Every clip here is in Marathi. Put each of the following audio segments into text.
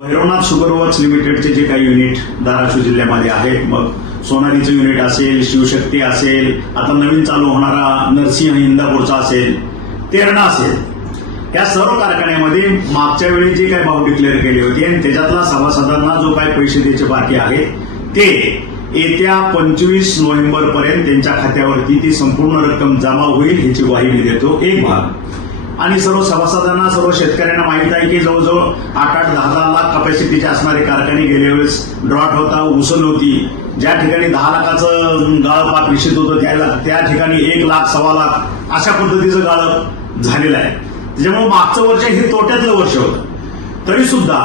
भैरवनाथ शुगरवर्स लिमिटेडचे जे काही युनिट धाराशिव जिल्ह्यामध्ये आहे मग सोनारीचं युनिट असेल शिवशक्ती असेल आता नवीन चालू होणारा नरसिंह इंदापूरचा असेल तेरणा असेल या सर्व कारखान्यामध्ये मागच्या वेळी जे काही भाव डिक्लेअर केले होते आणि त्याच्यातला सभासदांना जो काही पैसे द्यायचे बाकी आहे ते येत्या पंचवीस नोव्हेंबर पर्यंत त्यांच्या खात्यावरती ती संपूर्ण रक्कम जमा होईल ह्याची ग्वाही मी देतो. एक भाग. आणि सर्व सभासदांना सर्व शेतकऱ्यांना माहीत आहे की जवळजवळ आठ आठ दहा दहा लाख कपॅसिटीचे असणारे कारखाने गेल्या वेळेस ड्रॉट होता उसल होती. ज्या ठिकाणी दहा लाखाचं गाळप निश्चित होतं त्याला त्या ठिकाणी एक लाख सव्वा लाख अशा पद्धतीचं गाळप झालेलं आहे. त्याच्यामुळे मागचं वर्ष हे तोट्यातलं वर्ष होतं. तरी सुद्धा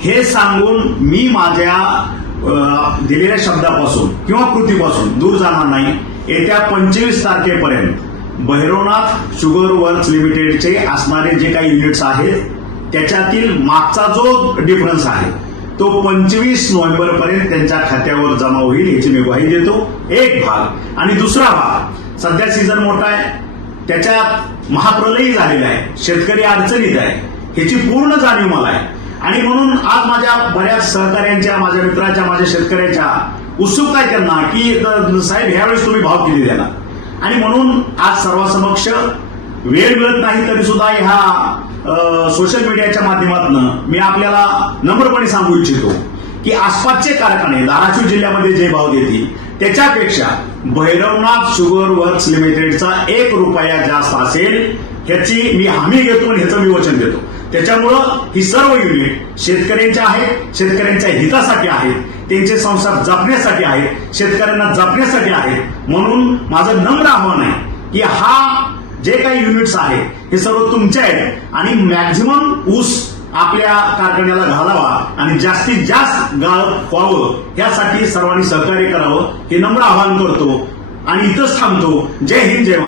हे सांगून मी माझ्या दिलेल्या शब्दापासून किंवा कृतीपासून दूर जाणार नाही. येत्या पंचवीस तारखेपर्यंत भैरवनाथ शुगर वर्क्स लिमिटेडचे असणारे जे काही युनिट्स आहेत त्याच्यातील मागचा जो डिफरन्स आहे तो पंचवीस नोव्हेंबर पर्यंत त्यांच्या खात्यावर जमा होईल याची मी ग्वाही देतो. एक भाग. आणि दुसरा भाग. सध्या सीझन मोठा आहे. त्याच्यात महाप्रलयी झालेला आहे. शेतकरी अडचणीत आहे. ह्याची पूर्ण जाणीव मला आहे. आणि म्हणून आज माझ्या बऱ्याच सहकार्यांच्या माझ्या मित्राच्या माझ्या शेतकऱ्याच्या उत्सुकता आहे त्यांना की साहेब ह्यावेळेस तुम्ही भाव किती द्याला? आणि म्हणून आज सर्वांसमक्ष वेळ मिळत नाही तरी सुद्धा ह्या सोशल मीडियाच्या माध्यमातून मी आपल्याला नम्रपणे सांगू इच्छितो की आसपासचे कारखाने धाराशिव जिल्ह्यामध्ये जे भाव देतील त्याच्यापेक्षा भैरवनाथ शुगर वर्क्स लिमिटेडचा एक रुपया जास्त असेल याची मी हमी घेतो आणि ह्याचं मी वचन देतो. त्याच्यामुळं ही सर्व युनिट शेतकऱ्यांच्या आहेत शेतकऱ्यांच्या हितासाठी आहेत त्यांचे संसार जपण्यासाठी आहेत शेतकऱ्यांना जपण्यासाठी आहेत. म्हणून माझं नम्र आव्हान आहे की हा जे काही युनिट्स आहेत हे सर्व तुमचे आहेत आणि मॅक्झिमम ऊस आपल्या कारखान्याला घालावा आणि जास्तीत जास्त गाळ व्हावं यासाठी सर्वांनी सहकार्य करावं हे नम्र आवाहन करतो आणि इथंच थांबतो. जय हिंद जय